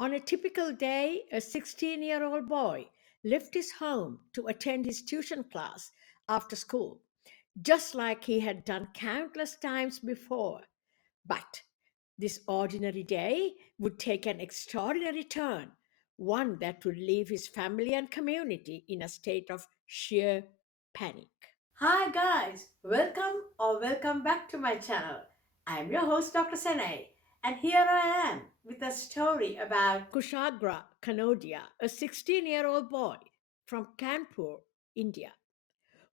On a typical day, a 16-year-old boy left his home to attend his tuition class after school, just like he had done countless times before. But this ordinary day would take an extraordinary turn, one that would leave his family and community in a state of sheer panic. Hi guys, welcome back to my channel. I'm your host Dr. Senay, and here I am with a story about Kushagra Kanodia, a 16-year-old boy from Kanpur, India,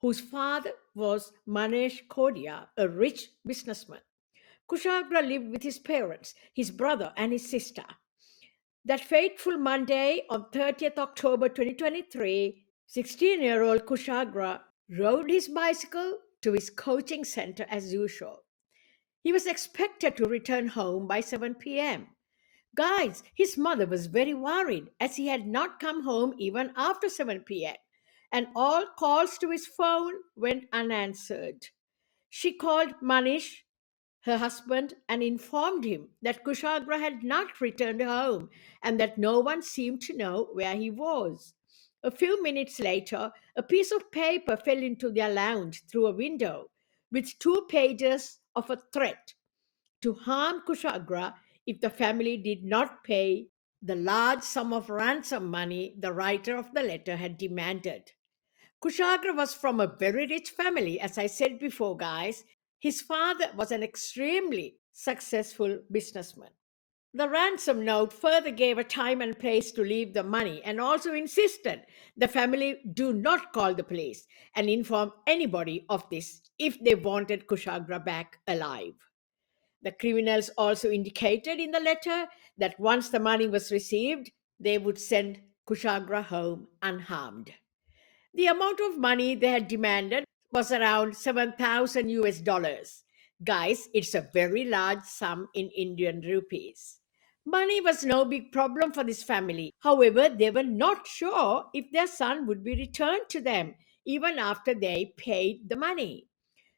whose father was Manesh Kodia, a rich businessman. Kushagra lived with his parents, his brother, and his sister. That fateful Monday on 30th October 2023, 16-year-old Kushagra rode his bicycle to his coaching center as usual. He was expected to return home by 7 p.m. Guys, his mother was very worried as he had not come home even after 7 p.m. and all calls to his phone went unanswered. She called Manish, her husband, and informed him that Kushagra had not returned home and that no one seemed to know where he was. A few minutes later, a piece of paper fell into their lounge through a window with 2 pages of a threat to harm Kushagra if the family did not pay the large sum of ransom money the writer of the letter had demanded. Kushagra was from a very rich family, as I said before, guys. His father was an extremely successful businessman. The ransom note further gave a time and place to leave the money and also insisted the family do not call the police and inform anybody of this if they wanted Kushagra back alive. The criminals also indicated in the letter that once the money was received, they would send Kushagra home unharmed. The amount of money they had demanded was around 7,000 US dollars. Guys, it's a very large sum in Indian rupees. Money was no big problem for this family. However, they were not sure if their son would be returned to them even after they paid the money.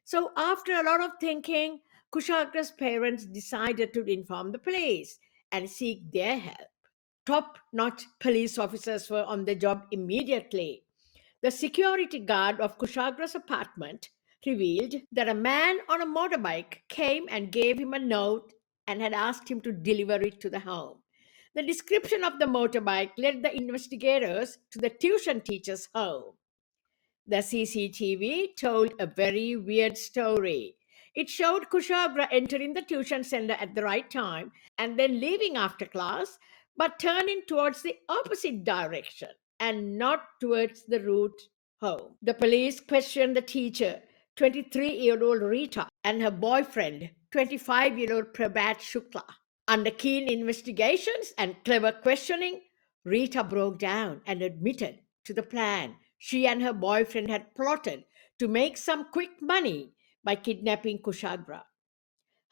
So, after a lot of thinking, Kushagra's parents decided to inform the police and seek their help. Top notch police officers were on the job immediately. The security guard of Kushagra's apartment revealed that a man on a motorbike came and gave him a note and had asked him to deliver it to the home. The description of the motorbike led the investigators to the tuition teacher's home. The CCTV told a very weird story. It showed Kushagra entering the tuition center at the right time and then leaving after class, but turning towards the opposite direction and not towards the route home. The police questioned the teacher, 23-year-old Rita, and her boyfriend, 25-year-old Prabhat Shukla. Under keen investigations and clever questioning, Rita broke down and admitted to the plan she and her boyfriend had plotted to make some quick money by kidnapping Kushagra.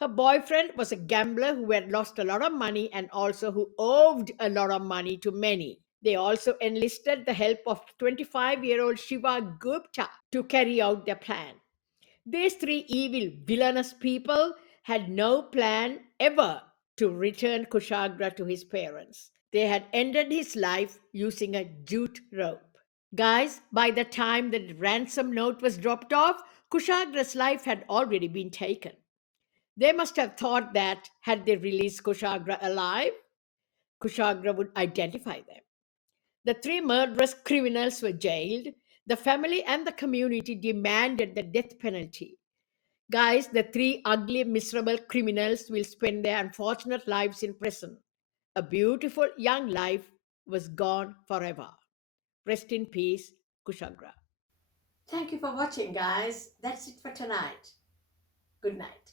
Her boyfriend was a gambler who had lost a lot of money and also who owed a lot of money to many. They also enlisted the help of 25-year-old Shiva Gupta to carry out their plan. These three evil, villainous people had no plan ever to return Kushagra to his parents. They had ended his life using a jute rope. Guys, by the time the ransom note was dropped off, Kushagra's life had already been taken. They must have thought that had they released Kushagra alive, Kushagra would identify them. The three murderous criminals were jailed. The family and the community demanded the death penalty. Guys, the three ugly, miserable criminals will spend their unfortunate lives in prison. A beautiful young life was gone forever. Rest in peace, Kushagra. Thank you for watching, guys. That's it for tonight. Good night.